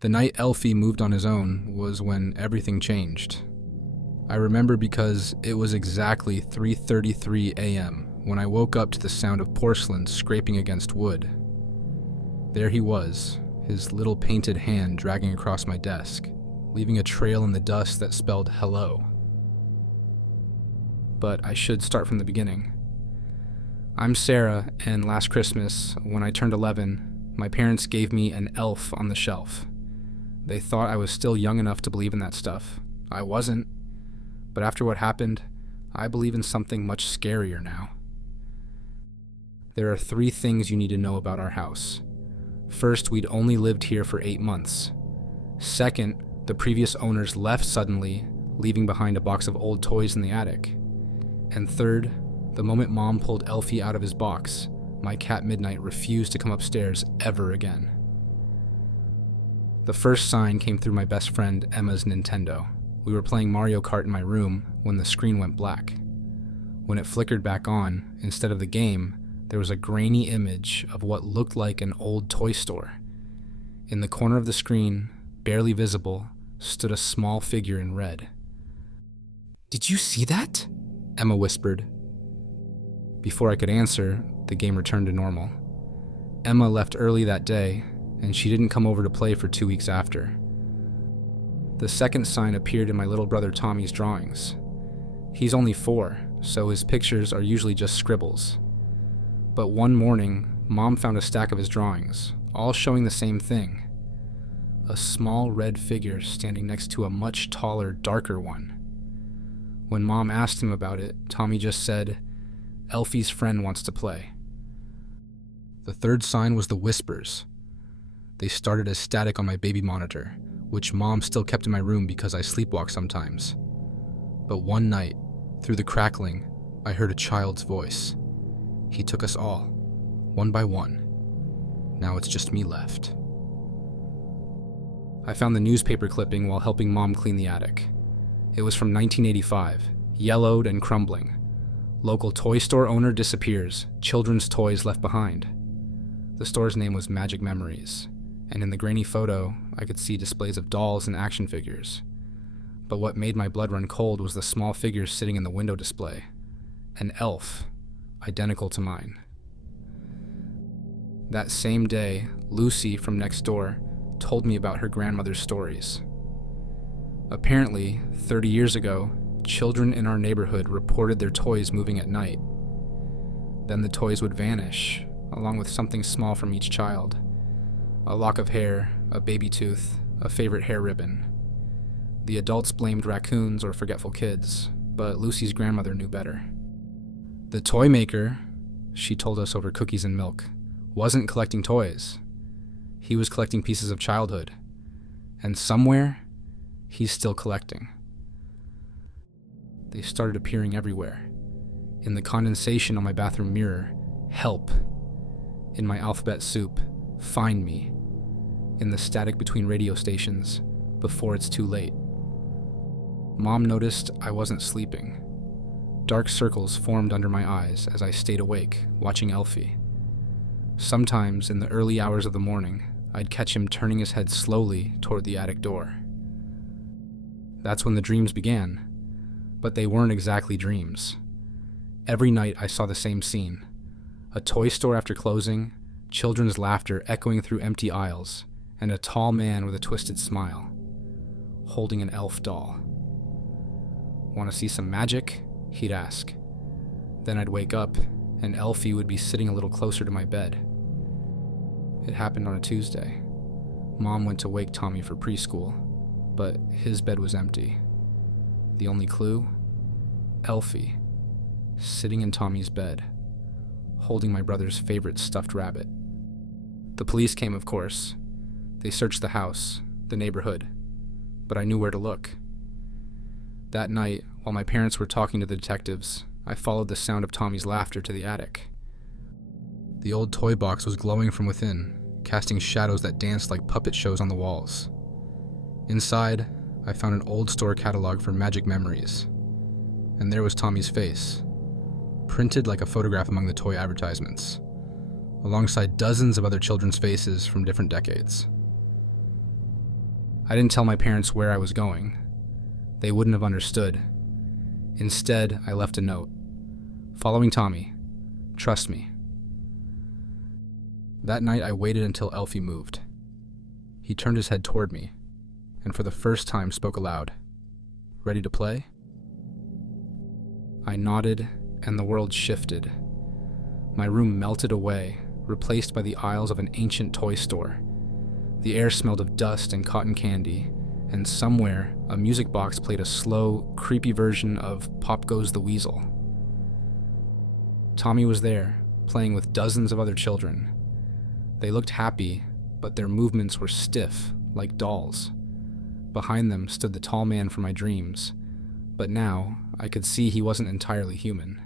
The night Elfie moved on his own was when everything changed. I remember because it was exactly 3:33 a.m. when I woke up to the sound of porcelain scraping against wood. There he was, his little painted hand dragging across my desk, leaving a trail in the dust that spelled hello. But I should start from the beginning. I'm Sarah, and last Christmas, when I turned 11, my parents gave me an elf on the shelf. They thought I was still young enough to believe in that stuff. I wasn't. But after what happened, I believe in something much scarier now. There are 3 things you need to know about our house. First, we'd only lived here for 8 months. Second, the previous owners left suddenly, leaving behind a box of old toys in the attic. And third, the moment Mom pulled Elfie out of his box, my cat Midnight refused to come upstairs ever again. The first sign came through my best friend Emma's Nintendo. We were playing Mario Kart in my room when the screen went black. When it flickered back on, instead of the game, there was a grainy image of what looked like an old toy store. In the corner of the screen, barely visible, stood a small figure in red. "Did you see that?" Emma whispered. Before I could answer, the game returned to normal. Emma left early that day, and she didn't come over to play for 2 weeks after. The second sign appeared in my little brother Tommy's drawings. He's only 4, so his pictures are usually just scribbles. But one morning, Mom found a stack of his drawings, all showing the same thing. A small red figure standing next to a much taller, darker one. When Mom asked him about it, Tommy just said, "Elfie's friend wants to play." The third sign was the whispers. They started as static on my baby monitor, which Mom still kept in my room because I sleepwalk sometimes. But one night, through the crackling, I heard a child's voice. He took us all, one by one. Now it's just me left. I found the newspaper clipping while helping Mom clean the attic. It was from 1985, yellowed and crumbling. Local toy store owner disappears, children's toys left behind. The store's name was Magic Memories, and in the grainy photo, I could see displays of dolls and action figures. But what made my blood run cold was the small figure sitting in the window display. An elf, identical to mine. That same day, Lucy from next door told me about her grandmother's stories. Apparently, 30 years ago, children in our neighborhood reported their toys moving at night. Then the toys would vanish, along with something small from each child. A lock of hair, a baby tooth, a favorite hair ribbon. The adults blamed raccoons or forgetful kids, but Lucy's grandmother knew better. The toy maker, she told us over cookies and milk, wasn't collecting toys. He was collecting pieces of childhood. And somewhere, he's still collecting. They started appearing everywhere. In the condensation on my bathroom mirror, help. In my alphabet soup, find me. In the static between radio stations, before it's too late. Mom noticed I wasn't sleeping. Dark circles formed under my eyes as I stayed awake, watching Elfie. Sometimes, in the early hours of the morning, I'd catch him turning his head slowly toward the attic door. That's when the dreams began. But they weren't exactly dreams. Every night I saw the same scene. A toy store after closing, children's laughter echoing through empty aisles, and a tall man with a twisted smile, holding an elf doll. "Want to see some magic?" he'd ask. Then I'd wake up, and Elfie would be sitting a little closer to my bed. It happened on a Tuesday. Mom went to wake Tommy for preschool, but his bed was empty. The only clue? Elfie, sitting in Tommy's bed, holding my brother's favorite stuffed rabbit. The police came, of course. They searched the house, the neighborhood, but I knew where to look. That night, while my parents were talking to the detectives, I followed the sound of Tommy's laughter to the attic. The old toy box was glowing from within, casting shadows that danced like puppet shows on the walls. Inside, I found an old store catalog for Magic Memories, and there was Tommy's face, printed like a photograph among the toy advertisements, alongside dozens of other children's faces from different decades. I didn't tell my parents where I was going. They wouldn't have understood. Instead, I left a note. Following Tommy. Trust me. That night, I waited until Elfie moved. He turned his head toward me, and for the first time spoke aloud. Ready to play? I nodded, and the world shifted. My room melted away, replaced by the aisles of an ancient toy store. The air smelled of dust and cotton candy, and somewhere, a music box played a slow, creepy version of Pop Goes the Weasel. Tommy was there, playing with dozens of other children. They looked happy, but their movements were stiff, like dolls. Behind them stood the tall man from my dreams, but now I could see he wasn't entirely human.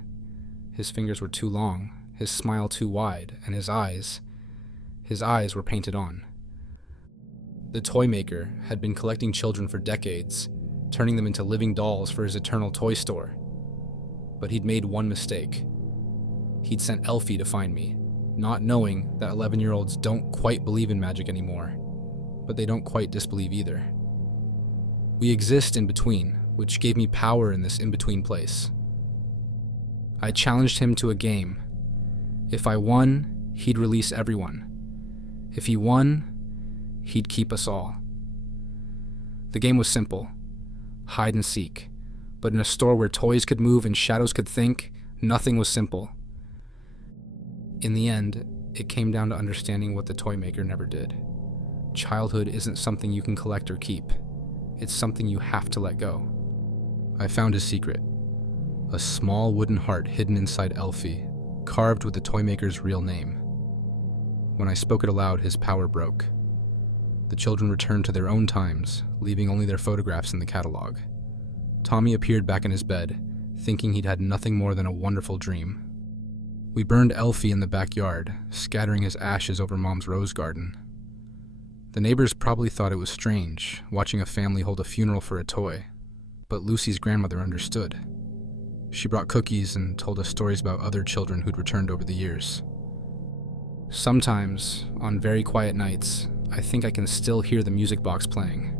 His fingers were too long, his smile too wide, and his eyes were painted on. The toy maker had been collecting children for decades, turning them into living dolls for his eternal toy store. But he'd made one mistake. He'd sent Elfie to find me, not knowing that 11-year-olds don't quite believe in magic anymore, but they don't quite disbelieve either. We exist in between, which gave me power in this in-between place. I challenged him to a game. If I won, he'd release everyone. If he won, he'd keep us all. The game was simple. Hide and seek. But in a store where toys could move and shadows could think, nothing was simple. In the end, it came down to understanding what the toy maker never did. Childhood isn't something you can collect or keep. It's something you have to let go. I found his secret. A small wooden heart hidden inside Elfie, carved with the toy maker's real name. When I spoke it aloud, his power broke. The children returned to their own times, leaving only their photographs in the catalog. Tommy appeared back in his bed, thinking he'd had nothing more than a wonderful dream. We burned Elfie in the backyard, scattering his ashes over Mom's rose garden. The neighbors probably thought it was strange, watching a family hold a funeral for a toy, but Lucy's grandmother understood. She brought cookies and told us stories about other children who'd returned over the years. Sometimes, on very quiet nights, I think I can still hear the music box playing,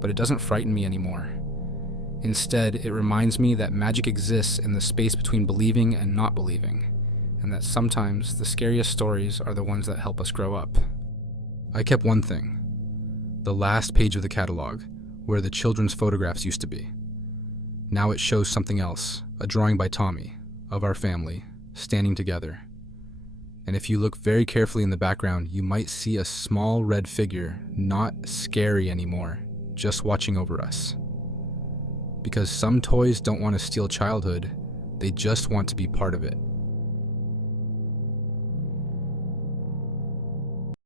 but it doesn't frighten me anymore. Instead, it reminds me that magic exists in the space between believing and not believing, and that sometimes the scariest stories are the ones that help us grow up. I kept one thing, the last page of the catalog, where the children's photographs used to be. Now it shows something else, a drawing by Tommy, of our family, standing together. And if you look very carefully in the background, you might see a small red figure, not scary anymore, just watching over us. Because some toys don't want to steal childhood, they just want to be part of it.